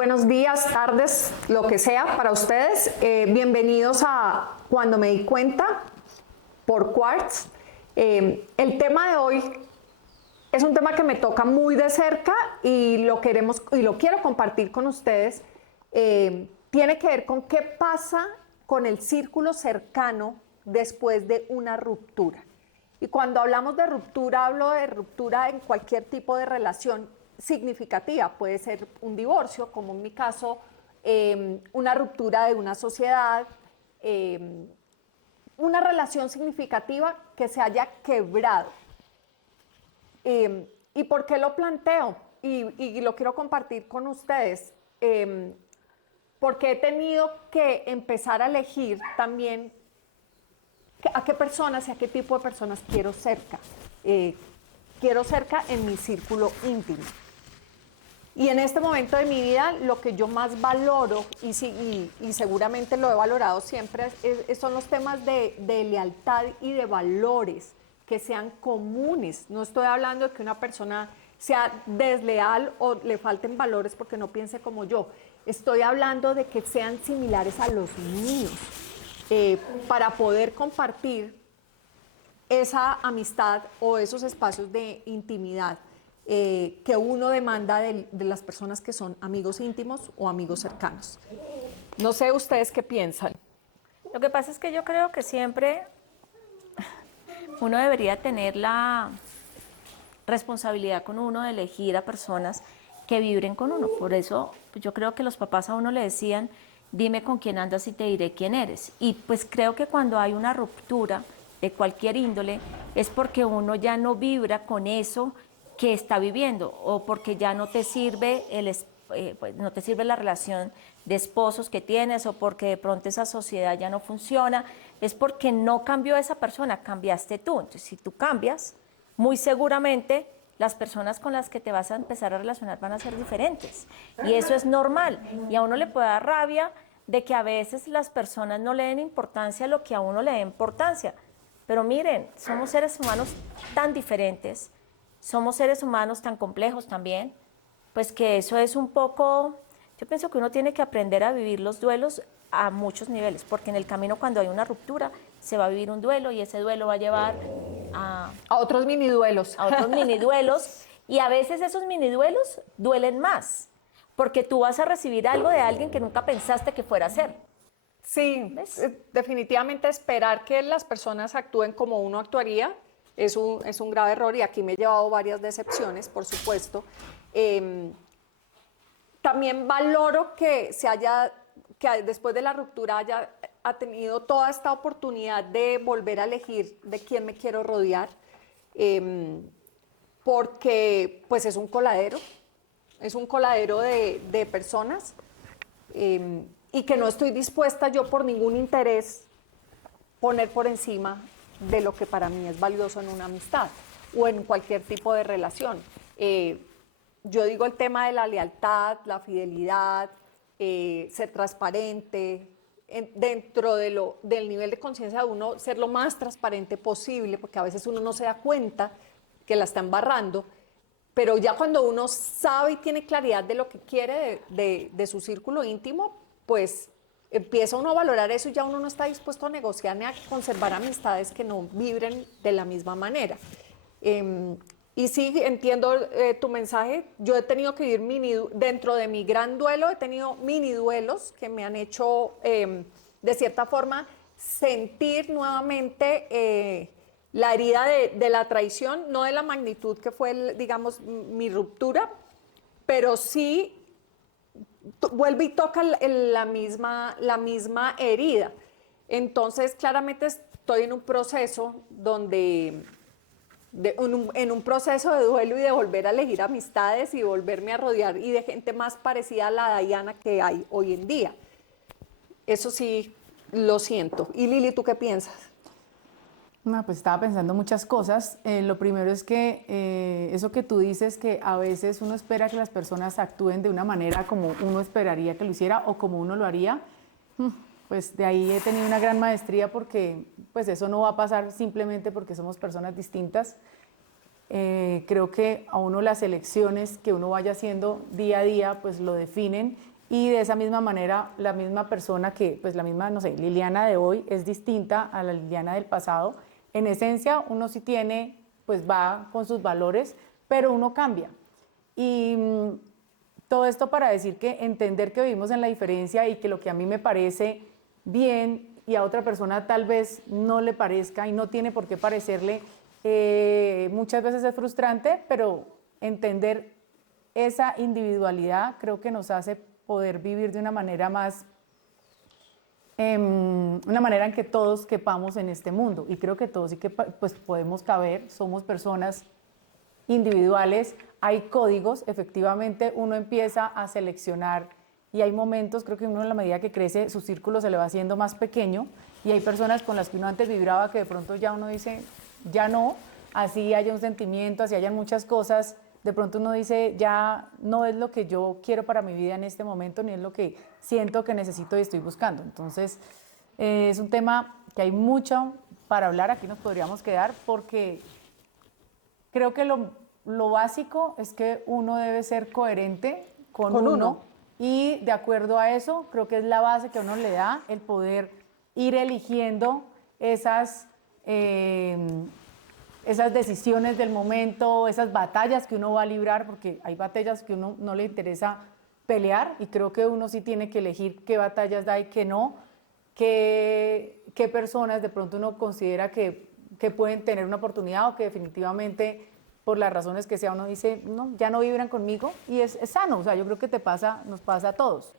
Buenos días, tardes, lo que sea para ustedes. Bienvenidos a Cuando me di cuenta por Quartz. El tema de hoy es un tema que me toca muy de cerca y lo quiero compartir con ustedes. Tiene que ver con qué pasa con el círculo cercano después de una ruptura. Y cuando hablamos de ruptura, hablo de ruptura en cualquier tipo de relación significativa. Puede ser un divorcio, como en mi caso, una ruptura de una sociedad, una relación significativa que se haya quebrado. ¿Y por qué lo planteo? Y lo quiero compartir con ustedes. Porque he tenido que empezar a elegir también a qué personas y a qué tipo de personas quiero cerca. Quiero cerca en mi círculo íntimo. Y en este momento de mi vida, lo que yo más valoro, y seguramente lo he valorado siempre, son los temas de lealtad y de valores que sean comunes. No estoy hablando de que una persona sea desleal o le falten valores porque no piense como yo. Estoy hablando de que sean similares a los míos, para poder compartir esa amistad o esos espacios de intimidad que uno demanda de las personas que son amigos íntimos o amigos cercanos. No sé ustedes qué piensan. Lo que pasa es que yo creo que siempre uno debería tener la responsabilidad con uno de elegir a personas que vibren con uno. Por eso pues yo creo que los papás a uno le decían, dime con quién andas y te diré quién eres. Y pues creo que cuando hay una ruptura de cualquier índole es porque uno ya no vibra con eso que está viviendo o porque ya no te sirve pues no te sirve la relación de esposos que tienes o porque de pronto esa sociedad ya no funciona, es porque no cambió esa persona, cambiaste tú. Entonces, si tú cambias, muy seguramente las personas con las que te vas a empezar a relacionar van a ser diferentes. Y eso es normal. Y a uno le puede dar rabia de que a veces las personas no le den importancia a lo que a uno le da importancia. Pero miren, somos seres humanos tan diferentes, somos seres humanos tan complejos también, pues que eso es un poco, yo pienso que uno tiene que aprender a vivir los duelos a muchos niveles, porque en el camino cuando hay una ruptura se va a vivir un duelo y ese duelo va a llevar A otros mini duelos. a otros mini duelos y a veces esos mini duelos duelen más, porque tú vas a recibir algo de alguien que nunca pensaste que fuera a ser. Sí, ¿Ves? definitivamente esperar que las personas actúen como uno actuaría es un grave error y aquí me he llevado varias decepciones, por supuesto. También valoro que después de la ruptura ha tenido toda esta oportunidad de volver a elegir de quién me quiero rodear, porque pues es un coladero de personas, y que no estoy dispuesta yo por ningún interés poner por encima de lo que para mí es valioso en una amistad o en cualquier tipo de relación. Yo digo el tema de la lealtad, la fidelidad, ser transparente, dentro del nivel de conciencia de uno, ser lo más transparente posible, porque a veces uno no se da cuenta que la está embarrando, pero ya cuando uno sabe y tiene claridad de lo que quiere de su círculo íntimo, pues empieza uno a valorar eso y ya uno no está dispuesto a negociar ni a conservar amistades que no vibren de la misma manera. Y sí, entiendo tu mensaje. Yo he tenido que vivir dentro de mi gran duelo, he tenido mini duelos que me han hecho, de cierta forma, sentir nuevamente la herida de la traición, no de la magnitud que fue, digamos, mi ruptura, pero sí vuelve y toca la misma herida. Entonces, claramente estoy en un proceso en un proceso de duelo y de volver a elegir amistades y volverme a rodear y de gente más parecida a la Diana que hay hoy en día. Eso sí, lo siento. Y Lili, ¿tú qué piensas? No, pues estaba pensando muchas cosas. Lo primero es que eso que tú dices, que a veces uno espera que las personas actúen de una manera como uno esperaría que lo hiciera o como uno lo haría, pues de ahí he tenido una gran maestría porque pues eso no va a pasar simplemente porque somos personas distintas. Creo que a uno las elecciones que uno vaya haciendo día a día pues lo definen Y de esa misma manera, la misma persona que, pues la misma, no sé, Liliana de hoy es distinta a la Liliana del pasado. En esencia, uno sí tiene, pues va con sus valores, pero uno cambia. Y todo esto para decir que entender que vivimos en la diferencia y que lo que a mí me parece bien y a otra persona tal vez no le parezca y no tiene por qué parecerle, muchas veces es frustrante, pero entender esa individualidad creo que nos hace poder vivir de una manera más, una manera en que todos quepamos en este mundo. Y creo que todos sí que pues, podemos caber, somos personas individuales, hay códigos, efectivamente uno empieza a seleccionar y hay momentos, creo que uno en la medida que crece, su círculo se le va haciendo más pequeño y hay personas con las que uno antes vibraba que de pronto ya uno dice, ya no, así haya un sentimiento, así hayan muchas cosas, de pronto uno dice, ya no es lo que yo quiero para mi vida en este momento, ni es lo que siento que necesito y estoy buscando. Entonces, es un tema que hay mucho para hablar, aquí nos podríamos quedar porque creo que lo básico es que uno debe ser coherente con uno y de acuerdo a eso creo que es la base que a uno le da el poder ir eligiendo esas decisiones del momento, esas batallas que uno va a librar, porque hay batallas que uno no le interesa pelear y creo que uno sí tiene que elegir qué batallas da y qué no, qué personas de pronto uno considera que pueden tener una oportunidad o que definitivamente por las razones que sea uno dice, no, ya no vibran conmigo y es sano, o sea, yo creo que nos pasa a todos.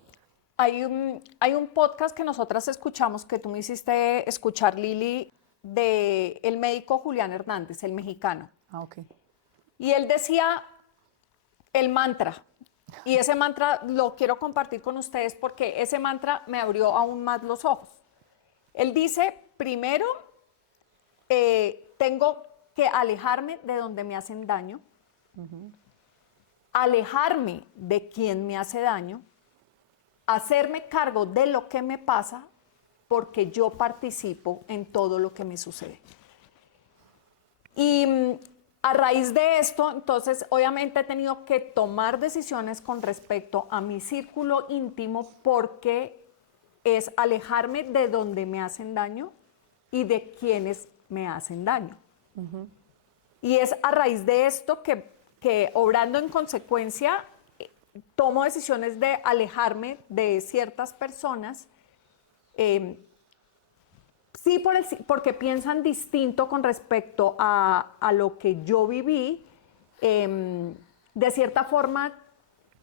Hay un podcast que nosotras escuchamos, que tú me hiciste escuchar, Lili, de el médico Julián Hernández, el mexicano. Ah, ok. Y él decía el mantra, y ese mantra lo quiero compartir con ustedes porque ese mantra me abrió aún más los ojos. Él dice, primero, tengo que alejarme de donde me hacen daño, alejarme de quien me hace daño, hacerme cargo de lo que me pasa porque yo participo en todo lo que me sucede. Y a raíz de esto, entonces, obviamente he tenido que tomar decisiones con respecto a mi círculo íntimo porque es alejarme de donde me hacen daño y de quienes me hacen daño. Y es a raíz de esto que obrando en consecuencia, tomo decisiones de alejarme de ciertas personas, sí porque piensan distinto con respecto a lo que yo viví, de cierta forma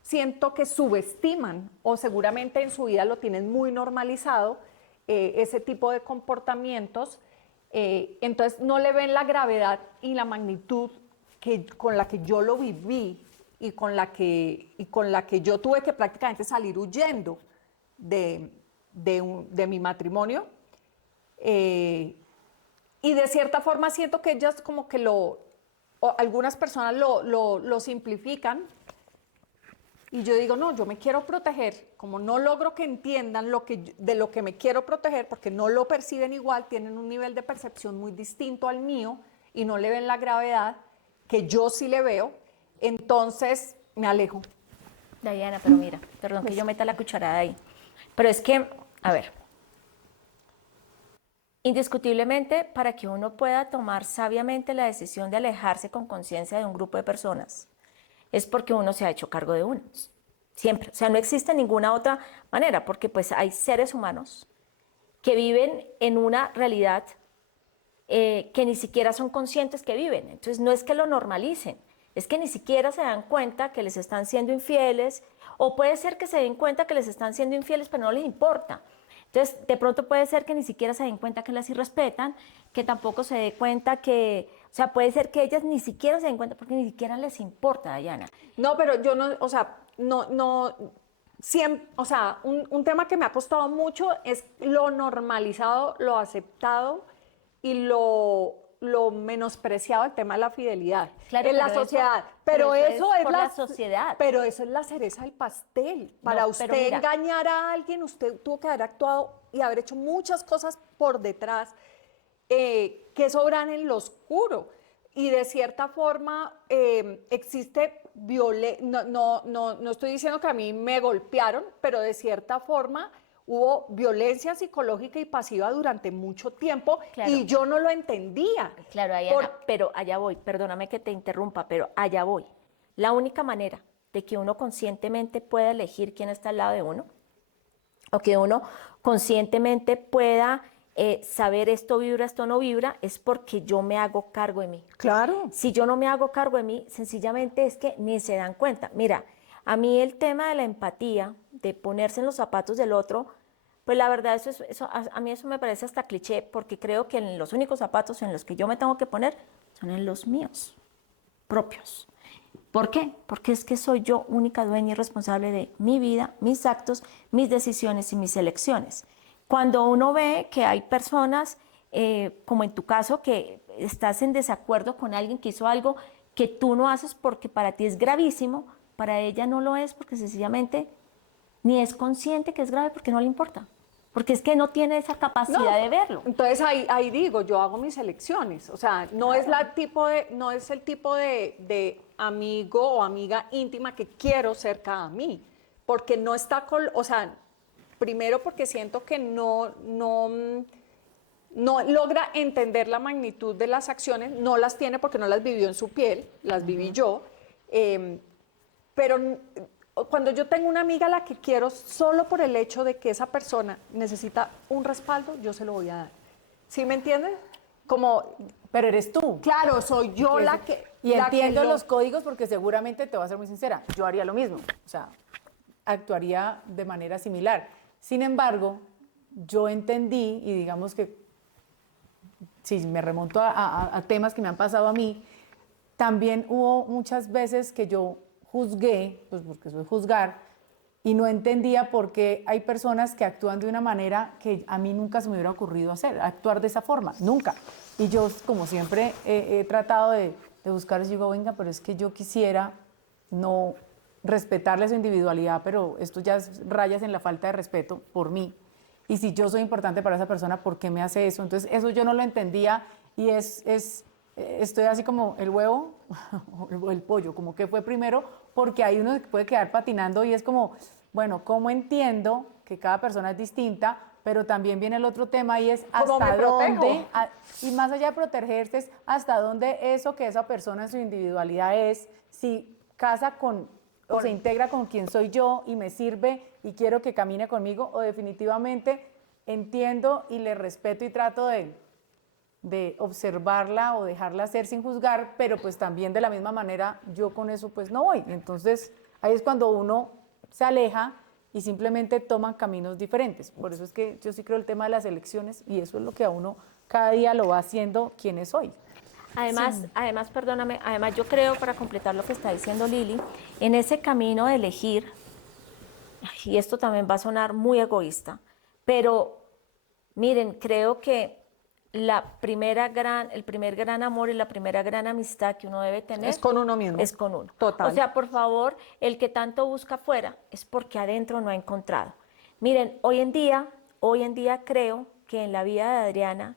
siento que subestiman o seguramente en su vida lo tienen muy normalizado, ese tipo de comportamientos, entonces no le ven la gravedad y la magnitud con la que yo lo viví y con la que yo tuve que prácticamente salir huyendo de mi matrimonio. Y de cierta forma siento que ellas como que algunas personas lo simplifican y yo digo, no, yo me quiero proteger, como no logro que entiendan de lo que me quiero proteger porque no lo perciben igual, tienen un nivel de percepción muy distinto al mío y no le ven la gravedad que yo sí le veo, entonces me alejo. Diana, pero mira, perdón que yo meta la cucharada ahí, pero es que, a ver, indiscutiblemente, para que uno pueda tomar sabiamente la decisión de alejarse con conciencia de un grupo de personas, es porque uno se ha hecho cargo de uno, siempre. O sea, no existe ninguna otra manera, porque pues hay seres humanos que viven en una realidad que ni siquiera son conscientes que viven. Entonces, no es que lo normalicen, es que ni siquiera se dan cuenta que les están siendo infieles, o puede ser que se den cuenta que les están siendo infieles, pero no les importa. Entonces, de pronto puede ser que ni siquiera se den cuenta que las irrespetan, que tampoco se dé cuenta que, o sea, puede ser que ellas ni siquiera se den cuenta porque ni siquiera les importa, Diana. No, pero yo no, o sea, no, siempre, o sea, un tema que me ha costado mucho es lo normalizado, lo aceptado y lo menospreciado el tema de la fidelidad Claro, en la pero sociedad. eso- Pero pero eso es por la sociedad. Pero eso es la cereza del pastel. Para No, usted pero mira. engañar a alguien, usted tuvo que haber actuado y haber hecho muchas cosas por detrás que sobran en lo oscuro. y de cierta forma existe violencia, no estoy diciendo que a mí me golpearon, pero de cierta forma hubo violencia psicológica y pasiva durante mucho tiempo Claro. y yo no lo entendía. Claro, Ayana, pero allá voy, perdóname que te interrumpa, pero allá voy. La única manera de que uno conscientemente pueda elegir quién está al lado de uno, o que uno conscientemente pueda saber esto vibra, esto no vibra, es porque yo me hago cargo de mí. Claro. Si yo no me hago cargo de mí, sencillamente es que ni se dan cuenta. Mira, a mí el tema de la empatía, de ponerse en los zapatos del otro, pues la verdad a mí eso me parece hasta cliché, porque creo que los únicos zapatos en los que yo me tengo que poner son en los míos propios. ¿Por qué? Porque es que soy yo única dueña y responsable de mi vida, mis actos, mis decisiones y mis elecciones. Cuando uno ve que hay personas, como en tu caso, que estás en desacuerdo con alguien que hizo algo que tú no haces porque para ti es gravísimo, para ella no lo es porque sencillamente ni es consciente que es grave porque no le importa. Porque es que no tiene esa capacidad de verlo. Entonces ahí digo, yo hago mis elecciones. O sea, no es no es el tipo de amigo o amiga íntima que quiero cerca a mí. Porque no está o sea, primero porque siento que no logra entender la magnitud de las acciones, no las tiene porque no las vivió en su piel, las viví yo. Pero cuando yo tengo una amiga a la que quiero solo por el hecho de que esa persona necesita un respaldo, yo se lo voy a dar. ¿Sí me entiendes? Como, Pero eres tú. claro, soy yo la que... Y la entiendo que no- los códigos porque seguramente te voy a ser muy sincera, yo haría lo mismo, o sea, actuaría de manera similar. Sin embargo, yo entendí, y digamos que si me remonto a temas que me han pasado a mí, también hubo muchas veces que yo juzgué, pues porque soy juzgar, y no entendía por qué hay personas que actúan de una manera que a mí nunca se me hubiera ocurrido hacer, actuar de esa forma, nunca. Y yo, como siempre, he tratado de buscar, digo, venga, pero es que yo quisiera no respetarle su individualidad, pero esto ya es rayas en la falta de respeto por mí. Y si yo soy importante para esa persona, ¿por qué me hace eso? Entonces, eso yo no lo entendía y estoy así como el huevo o el pollo, como que fue primero, porque ahí uno puede quedar patinando y es como, bueno, ¿cómo entiendo que cada persona es distinta? Pero también viene el otro tema y es ¿Cómo me hasta protejo? dónde, y más allá de protegerse, es hasta dónde eso que esa persona en su individualidad es, si casa o se integra con quien soy yo y me sirve y quiero que camine conmigo, o definitivamente entiendo y le respeto y trato de observarla o dejarla hacer sin juzgar, pero pues también de la misma manera yo con eso pues no voy. Entonces ahí es cuando uno se aleja y simplemente toman caminos diferentes. Por eso es que yo sí creo el tema de las elecciones y eso es lo que a uno cada día lo va haciendo quién es hoy. Además, perdóname, además yo creo, para completar lo que está diciendo Lili, en ese camino de elegir, y esto también va a sonar muy egoísta, pero miren, creo que el primer gran amor y la primera gran amistad que uno debe tener Es con uno mismo. es con uno. Total. O sea, por favor, el que tanto busca afuera es porque adentro no ha encontrado. Miren, hoy en día creo que en la vida de Adriana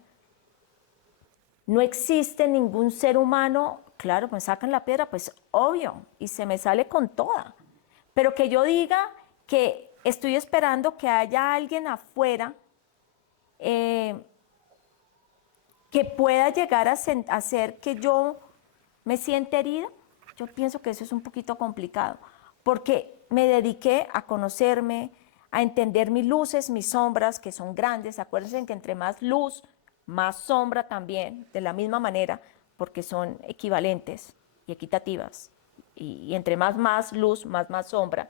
no existe ningún ser humano, claro, me sacan la piedra, pues obvio, y se me sale con toda. Pero que yo diga que estoy esperando que haya alguien afuera que pueda llegar a hacer que yo me sienta herida, yo pienso que eso es un poquito complicado, porque me dediqué a conocerme, a entender mis luces, mis sombras, que son grandes. Acuérdense que entre más luz, más sombra también, de la misma manera, porque son equivalentes y equitativas. Y entre más luz, más sombra.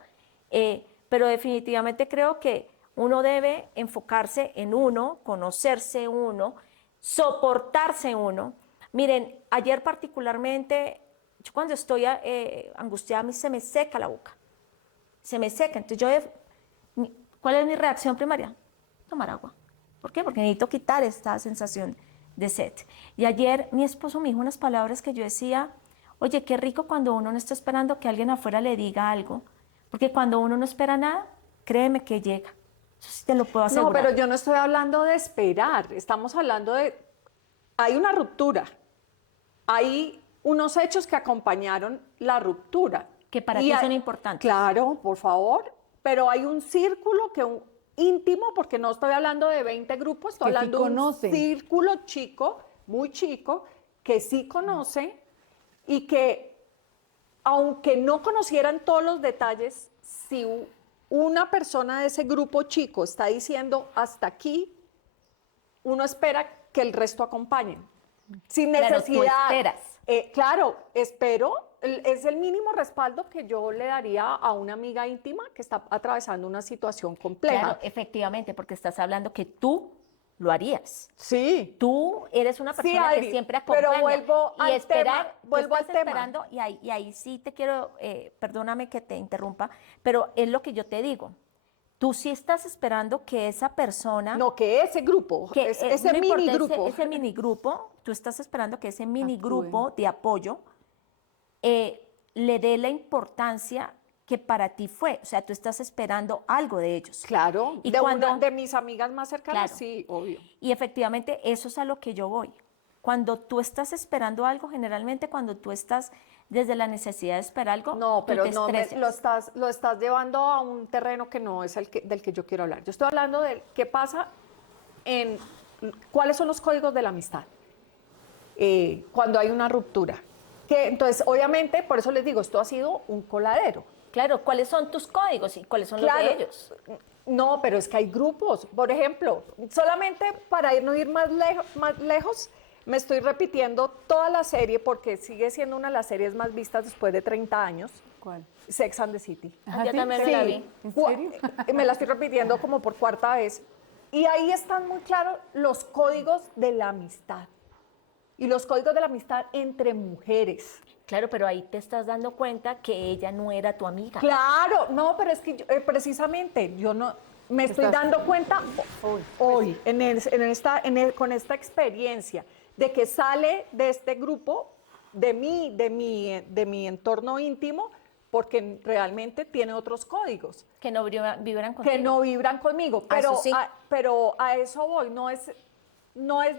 Pero definitivamente creo que uno debe enfocarse en uno, conocerse uno, soportarse uno. Miren, ayer particularmente, yo cuando estoy angustiada, a mí se me seca la boca. Se me seca. Entonces ¿cuál es mi reacción primaria? Tomar agua. ¿Por qué? Porque necesito quitar esta sensación de sed. Y ayer mi esposo me dijo unas palabras que yo decía, oye, qué rico cuando uno no está esperando que alguien afuera le diga algo, porque cuando uno no espera nada, créeme que llega. Eso sí te lo puedo asegurar. No, pero yo no estoy hablando de esperar, estamos hablando de... Hay una ruptura, hay unos hechos que acompañaron la ruptura. Que para Y ti hay- son importantes. Claro, por favor, pero hay un círculo íntimo, porque no estoy hablando de 20 grupos, estoy Que sí hablando de un conoce. círculo chico, muy chico, que sí conoce y que, aunque no conocieran todos los detalles, si una persona de ese grupo chico está diciendo hasta aquí, uno espera que el resto acompañen. Sin Claro, tú necesidad. esperas. Claro, espero. Es el mínimo respaldo que yo le daría a una amiga íntima que está atravesando una situación compleja. Claro, efectivamente, porque estás hablando que tú lo harías. Sí. Tú eres una Sí, persona Adri, que siempre pero acompaña. vuelvo y al esperar, tema, tú vuelvo al estás tema. esperando, y ahí sí te quiero, perdóname que te interrumpa, pero es lo que yo te digo. Tú sí estás esperando que esa persona, No, que ese grupo, que ese no importa, mini grupo. ese minigrupo, tú estás esperando que ese minigrupo Actúen. de apoyo le dé la importancia que para ti fue. O sea, tú estás esperando algo de ellos. Claro, Y de cuando, una de mis amigas más cercanas, Claro. sí, obvio. Y efectivamente, eso es a lo que yo voy. Cuando tú estás esperando algo, generalmente cuando tú estás desde la necesidad de esperar algo, No, tú pero te no estresas. lo estás llevando a un terreno que no es del que yo quiero hablar. Yo estoy hablando de qué pasa en cuáles son los códigos de la amistad cuando hay una ruptura. Entonces, obviamente, por eso les digo, esto ha sido un coladero. Claro, ¿cuáles son tus códigos y cuáles son los de ellos? No, pero es que hay grupos. Por ejemplo, solamente para no ir más lejos, me estoy repitiendo toda la serie porque sigue siendo una de las series más vistas después de 30 años. ¿Cuál? Sex and the City. Ah, Yo ¿sí? también me Sí. la vi. ¿En serio? Me la estoy repitiendo como por cuarta vez. Y ahí están muy claros los códigos de la amistad. Y los códigos de la amistad entre mujeres. Claro, pero ahí te estás dando cuenta que ella no era tu amiga. Claro, no, pero es que precisamente yo no me estoy Estás- dando cuenta hoy con esta experiencia de que sale de este grupo, de mi entorno íntimo, porque realmente tiene otros códigos Que no vibran contigo. que no vibran conmigo. Ah, Pero, eso sí. pero a eso voy, no es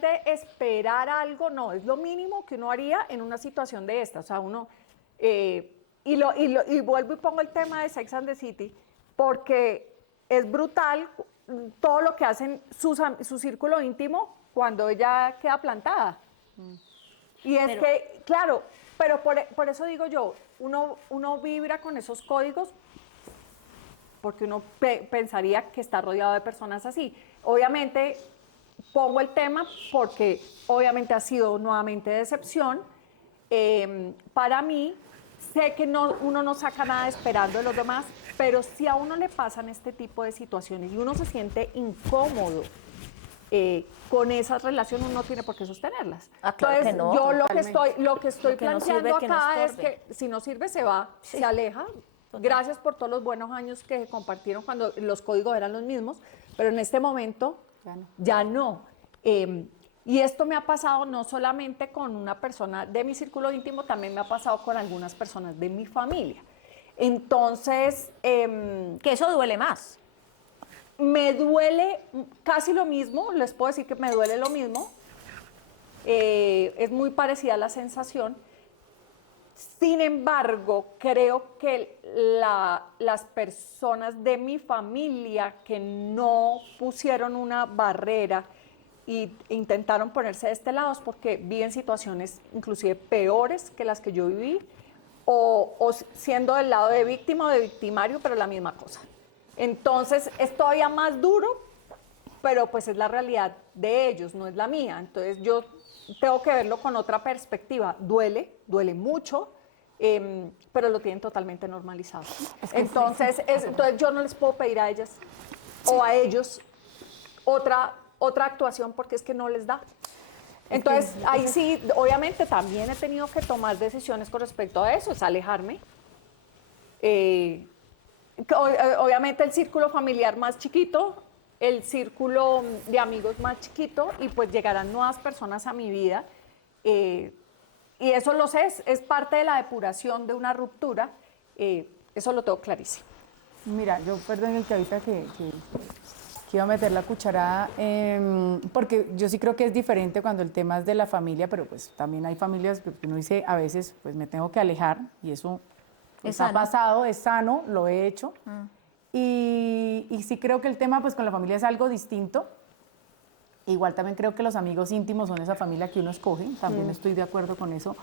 de esperar algo, no, es lo mínimo que uno haría en una situación de esta. O sea, uno, y vuelvo y pongo el tema de Sex and the City, porque es brutal todo lo que hacen su círculo íntimo cuando ella queda plantada. Y es Pero- que, claro, pero por eso digo yo, uno vibra con esos códigos porque uno pensaría que está rodeado de personas así. Obviamente, pongo el tema porque obviamente ha sido nuevamente decepción. Para mí, sé que uno no saca nada esperando de los demás, pero si a uno le pasan este tipo de situaciones y uno se siente incómodo con esas relaciones, uno no tiene por qué sostenerlas. Ah, claro que no, yo totalmente. lo que estoy Lo que no planteando sirve, que no acá es estorbe. que si no sirve, se va, Sí. se aleja. Gracias por todos los buenos años que compartieron cuando los códigos eran los mismos, pero en este momento Ya no. ya no. Y esto me ha pasado no solamente con una persona de mi círculo íntimo, también me ha pasado con algunas personas de mi familia. Entonces, Que eso duele más. me duele casi lo mismo, les puedo decir que me duele lo mismo. Es muy parecida la sensación. Sin embargo, creo que las personas de mi familia que no pusieron una barrera e intentaron ponerse de este lado es porque viven situaciones inclusive peores que las que yo viví o siendo del lado de víctima o de victimario, pero la misma cosa. Entonces es todavía más duro, pero pues es la realidad de ellos, no es la mía. Entonces yo tengo que verlo con otra perspectiva. Duele mucho, pero lo tienen totalmente normalizado. Entonces yo no les puedo pedir a ellas o a ellos otra actuación porque es que no les da. Entonces, ahí sí, obviamente también he tenido que tomar decisiones con respecto a eso, es alejarme. Obviamente el círculo familiar más chiquito, el círculo de amigos más chiquito y pues llegarán nuevas personas a mi vida. Y eso lo sé, es parte de la depuración de una ruptura, eso lo tengo clarísimo. Mira, yo perdón el que ahorita que iba a meter la cucharada, porque yo sí creo que es diferente cuando el tema es de la familia, pero pues también hay familias que uno dice, a veces pues me tengo que alejar y eso Es ha sano. pasado, es sano, lo he hecho. Y sí creo que el tema pues con la familia es algo distinto. Igual también creo que los amigos íntimos son esa familia que uno escoge, también estoy de acuerdo con eso.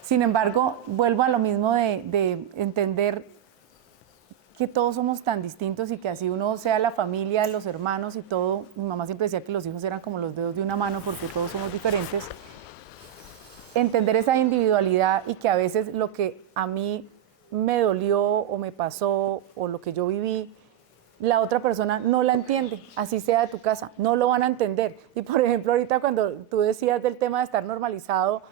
Sin embargo, vuelvo a lo mismo de entender que todos somos tan distintos y que así uno sea la familia, los hermanos y todo. Mi mamá siempre decía que los hijos eran como los dedos de una mano porque todos somos diferentes. Entender esa individualidad y que a veces lo que a mí me dolió o me pasó o lo que yo viví, la otra persona no la entiende, así sea de tu casa, no lo van a entender. Y por ejemplo, ahorita cuando tú decías del tema de estar normalizado,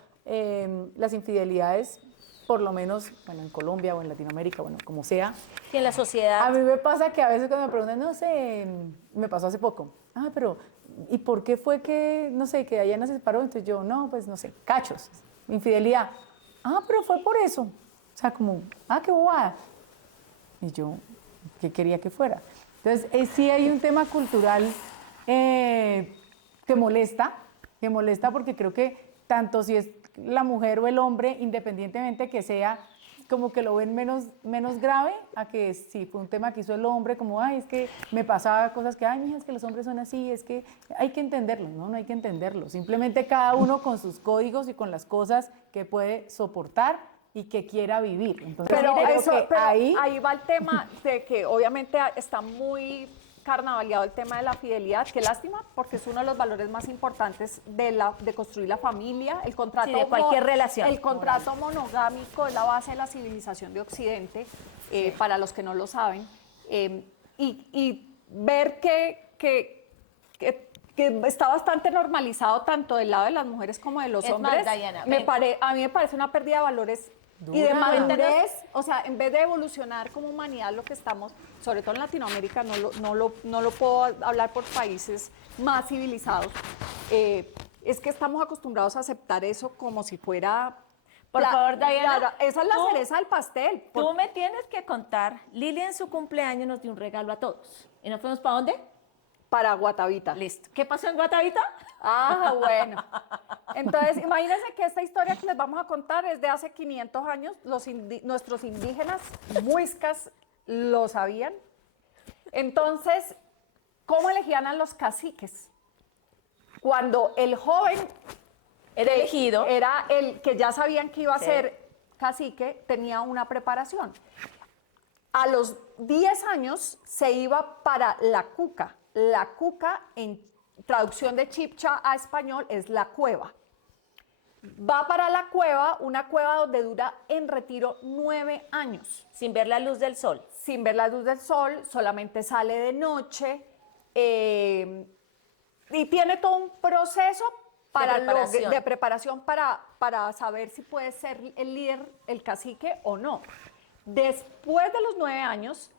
las infidelidades, por lo menos, bueno, en Colombia o en Latinoamérica, bueno, como sea, Sí, en la sociedad. a mí me pasa que a veces cuando me preguntan, no sé, me pasó hace poco, pero ¿y por qué fue que, no sé, que Dayana se separó? Entonces yo, no, pues no sé, cachos, infidelidad. Pero fue por eso. O sea, como, qué bobada. Y yo, ¿qué quería que fuera? Entonces, sí hay un tema cultural que molesta porque creo que tanto si es la mujer o el hombre, independientemente que sea, como que lo ven menos grave a que si fue un tema que hizo el hombre, como, es que me pasaba cosas que, mija, es que los hombres son así, es que hay que entenderlo, ¿no? No hay que entenderlo. Simplemente cada uno con sus códigos y con las cosas que puede soportar y que quiera vivir. Entonces, Pero, creo eso, que pero ahí va el tema de que obviamente está muy carnavaleado el tema de la fidelidad. Qué lástima, porque es uno de los valores más importantes de construir la familia. El contrato, Sí, de cualquier relación. El contrato monogámico es la base de la civilización de Occidente, para los que no lo saben. Y ver que está bastante normalizado tanto del lado de las mujeres como de los Es más, hombres, Dayana, a mí me parece una pérdida de valores y de madurez. O sea, en vez de evolucionar como humanidad, lo que estamos, sobre todo en Latinoamérica, no lo puedo hablar por países más civilizados, es que estamos acostumbrados a aceptar eso como si fuera... Por favor, Dayana, esa es la tú- cereza del pastel. Tú me tienes que contar, Lili en su cumpleaños nos dio un regalo a todos. ¿Y nos fuimos para dónde? Para Guatavita. Listo. ¿Qué pasó en Guatavita? Bueno. Entonces, imagínense que esta historia que les vamos a contar es de hace 500 años. Nuestros indígenas muiscas lo sabían. Entonces, ¿cómo elegían a los caciques? Cuando el joven Era elegido. era el que ya sabían que iba a Sí. ser cacique, tenía una preparación. A los 10 años se iba para la cuca. La cuca, en traducción de chipcha a español, es la cueva. Va para la cueva, una cueva donde dura en retiro 9 años. Sin ver la luz del sol. Sin ver la luz del sol, solamente sale de noche, y tiene todo un proceso de preparación para saber si puede ser el líder, el cacique o no. Después de los 9 años,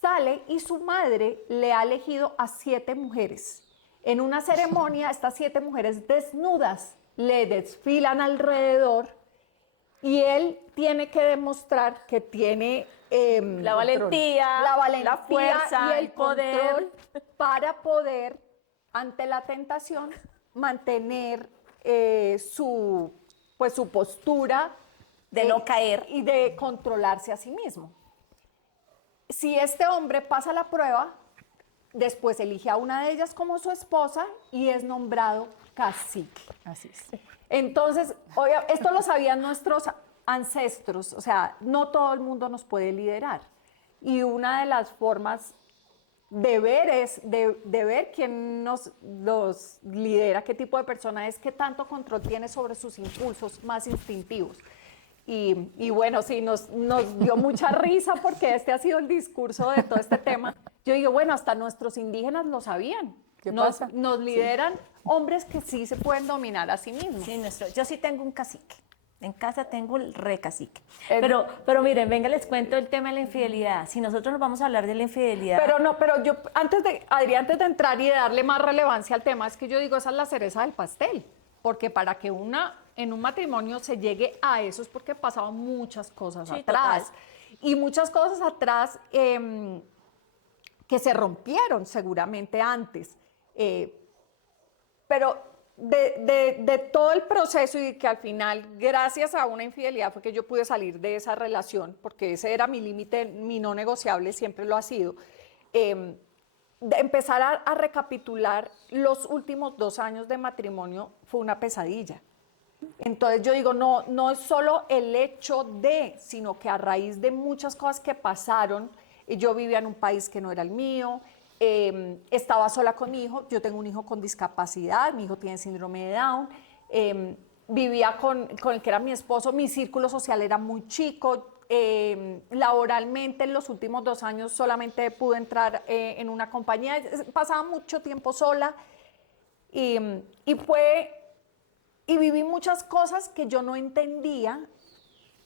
sale y su madre le ha elegido a 7 mujeres. En una ceremonia, estas 7 mujeres desnudas le desfilan alrededor y él tiene que demostrar que tiene La valentía, la fuerza, y el el poder. control para poder, ante la tentación, mantener su postura De no caer. y de controlarse a sí mismo. Si este hombre pasa la prueba, después elige a una de ellas como su esposa y es nombrado cacique. así es. Entonces, esto lo sabían nuestros ancestros, o sea, no todo el mundo nos puede liderar. Y una de las formas de ver es de ver quién nos lidera, qué tipo de persona es, qué tanto control tiene sobre sus impulsos más instintivos. Y bueno, sí, nos dio mucha risa porque este ha sido el discurso de todo este tema. Yo digo, bueno, hasta nuestros indígenas lo sabían. ¿Qué Nos pasa? lideran hombres que sí se pueden dominar a sí mismos. Sí, yo sí tengo un cacique. En casa tengo el re cacique. El- Pero miren, venga, les cuento el tema de la infidelidad. Si nosotros nos vamos a hablar de la infidelidad. Pero yo, antes de entrar y de darle más relevancia al tema, es que yo digo, esa es la cereza del pastel. Porque para que en un matrimonio se llegue a eso es porque pasaban muchas cosas Sí, atrás. total. Y muchas cosas atrás, que se rompieron seguramente antes. Pero de todo el proceso y que al final, gracias a una infidelidad, fue que yo pude salir de esa relación, porque ese era mi límite, mi no negociable, siempre lo ha sido. De empezar a recapitular los últimos 2 años de matrimonio fue una pesadilla. Entonces yo digo, no, no es solo el hecho de, sino que a raíz de muchas cosas que pasaron, yo vivía en un país que no era el mío, estaba sola con mi hijo, yo tengo un hijo con discapacidad, mi hijo tiene síndrome de Down, vivía con el que era mi esposo, mi círculo social era muy chico, laboralmente en los últimos 2 años solamente pude entrar en una compañía, pasaba mucho tiempo sola y viví muchas cosas que yo no entendía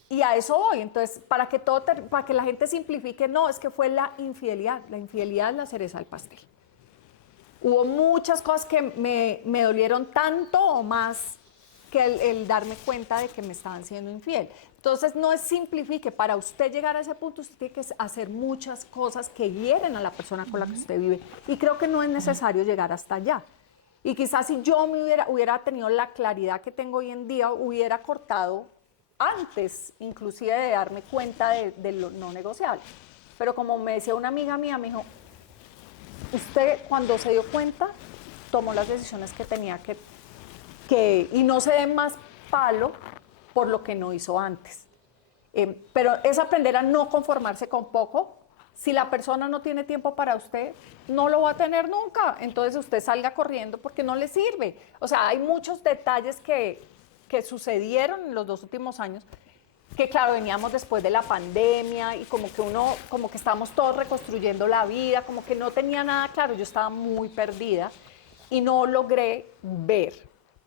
y a eso voy. Entonces, para que la gente simplifique, no, es que fue la infidelidad es la cereza del pastel. Hubo muchas cosas que me dolieron tanto o más que el darme cuenta de que me estaban siendo infiel. Entonces, no es simplifique, para usted llegar a ese punto, usted tiene que hacer muchas cosas que hieren a la persona con la que usted vive. Y creo que no es necesario llegar hasta allá. Y quizás si yo hubiera tenido la claridad que tengo hoy en día, hubiera cortado antes, inclusive de darme cuenta de lo no negociable. Pero como me decía una amiga mía, me dijo, usted cuando se dio cuenta, tomó las decisiones que tenía y no se dé más palo por lo que no hizo antes. Pero es aprender a no conformarse con poco. Si la persona no tiene tiempo para usted, no lo va a tener nunca. Entonces usted salga corriendo porque no le sirve. O sea, hay muchos detalles que sucedieron en los 2 últimos años, que claro, veníamos después de la pandemia y como que estábamos todos reconstruyendo la vida, como que no tenía nada claro, yo estaba muy perdida y no logré ver.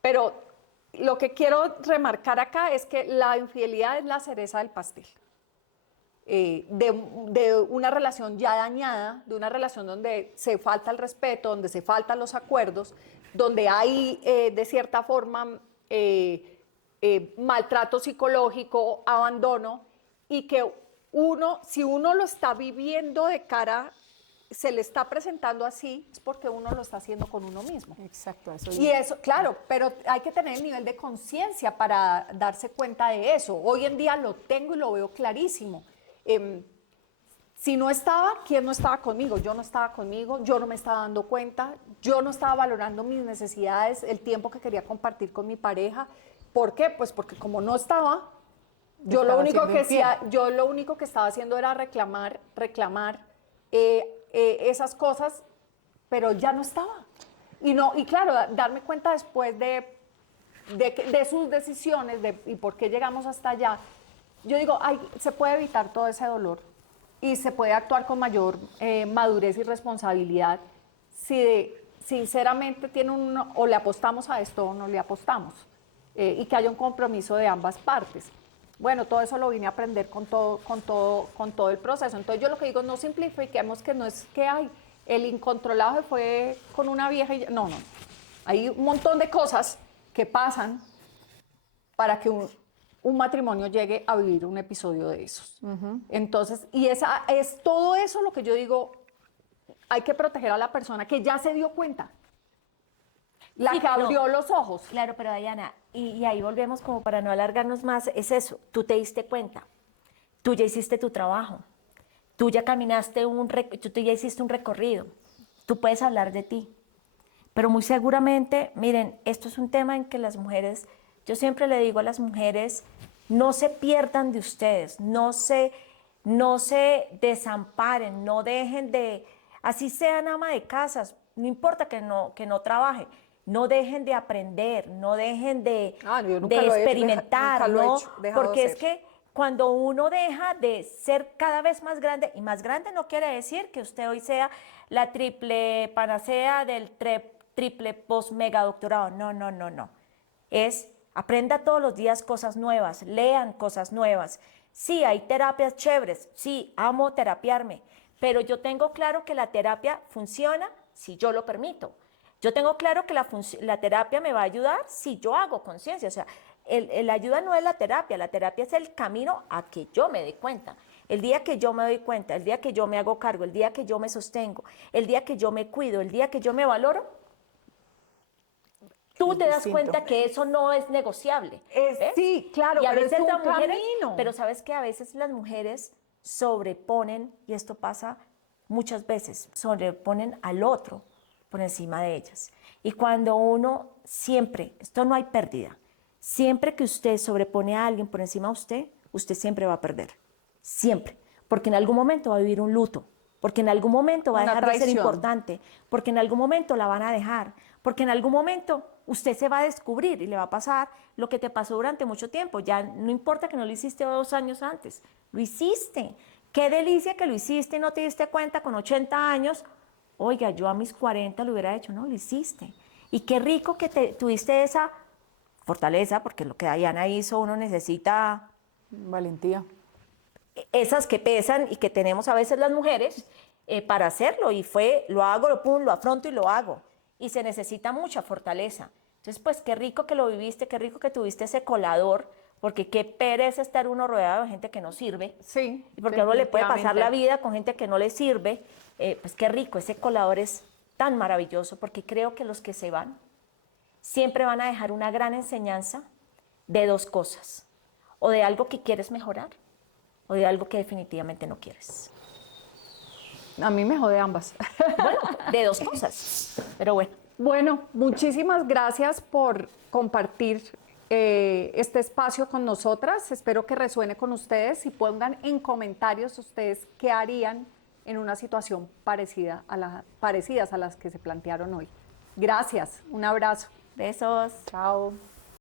Pero lo que quiero remarcar acá es que la infidelidad es la cereza del pastel. De una relación ya dañada, de una relación donde se falta el respeto, donde se faltan los acuerdos, donde hay de cierta forma maltrato psicológico, abandono, y que si uno lo está viviendo de cara, se le está presentando así, es porque uno lo está haciendo con uno mismo. Exacto, eso. Y eso, claro, pero hay que tener el nivel de conciencia para darse cuenta de eso. Hoy en día lo tengo y lo veo clarísimo. Si no estaba, ¿quién no estaba conmigo? Yo no estaba conmigo, yo no me estaba dando cuenta, yo no estaba valorando mis necesidades, el tiempo que quería compartir con mi pareja. ¿Por qué? Pues porque como no estaba, yo lo único que estaba haciendo era reclamar esas cosas, pero ya no estaba. Y claro, darme cuenta después de sus decisiones y por qué llegamos hasta allá. Yo digo, se puede evitar todo ese dolor y se puede actuar con mayor madurez y responsabilidad si sinceramente o le apostamos a esto o no le apostamos, y que haya un compromiso de ambas partes. Bueno, todo eso lo vine a aprender con todo el proceso. Entonces yo lo que digo, no simplifiquemos, que no es que el incontrolable fue con una vieja y no. Hay un montón de cosas que pasan para que un matrimonio llegue a vivir un episodio de esos. Entonces, y es todo eso lo que yo digo, hay que proteger a la persona que ya se dio cuenta, que abrió los ojos. Claro, pero Diana, y ahí volvemos como para no alargarnos más, es eso, tú te diste cuenta, tú ya hiciste tu trabajo, tú ya caminaste tú ya hiciste un recorrido, tú puedes hablar de ti, pero muy seguramente, miren, esto es un tema en que las mujeres, yo siempre le digo a las mujeres, no se pierdan de ustedes, no se desamparen, no dejen de, así sean ama de casas, no importa que no trabaje, no dejen de aprender, no dejen de experimentar, ¿no? Porque es que cuando uno deja de ser cada vez más grande, y más grande no quiere decir que usted hoy sea la triple panacea del triple post mega doctorado, no. Es aprenda todos los días cosas nuevas, lean cosas nuevas. Sí, hay terapias chéveres, sí, amo terapiarme, pero yo tengo claro que la terapia funciona si yo lo permito. Yo tengo claro que la terapia me va a ayudar si yo hago conciencia. O sea, la ayuda no es la terapia es el camino a que yo me dé cuenta. El día que yo me doy cuenta, el día que yo me hago cargo, el día que yo me sostengo, el día que yo me cuido, el día que yo me valoro, tú te das distinto. cuenta que eso no es negociable. ¿ves? Sí, claro, Y a pero veces es un las mujeres, camino. pero sabes que a veces las mujeres sobreponen, y esto pasa muchas veces, sobreponen al otro por encima de ellas. Y cuando uno siempre, esto no hay pérdida, siempre que usted sobrepone a alguien por encima de usted siempre va a perder. Siempre. Porque en algún momento va a vivir un luto, porque en algún momento va a Una dejar de ser traición. importante, porque en algún momento la van a dejar, porque en algún momento usted se va a descubrir y le va a pasar lo que te pasó durante mucho tiempo. Ya no importa que no lo hiciste 2 años antes, lo hiciste. Qué delicia que lo hiciste y no te diste cuenta con 80 años. Oiga, yo a mis 40 lo hubiera hecho, no, lo hiciste. Y qué rico que tuviste esa fortaleza, porque lo que Diana hizo, uno necesita Valentía. esas que pesan y que tenemos a veces las mujeres para hacerlo. Y fue, lo hago, lo pum, lo afronto y lo hago. Y se necesita mucha fortaleza. Entonces, pues qué rico que lo viviste, qué rico que tuviste ese colador, porque qué pereza estar uno rodeado de gente que no sirve. Sí, Y porque a uno le puede pasar la definitivamente. vida con gente que no le sirve. Pues qué rico, ese colador es tan maravilloso, porque creo que los que se van siempre van a dejar una gran enseñanza de 2 cosas. O de algo que quieres mejorar, o de algo que definitivamente no quieres. A mí me jode ambas. Bueno, de 2 cosas, pero bueno. Bueno, muchísimas gracias por compartir este espacio con nosotras. Espero que resuene con ustedes y pongan en comentarios ustedes qué harían en una situación parecidas a las que se plantearon hoy. Gracias, un abrazo. Besos. Chao.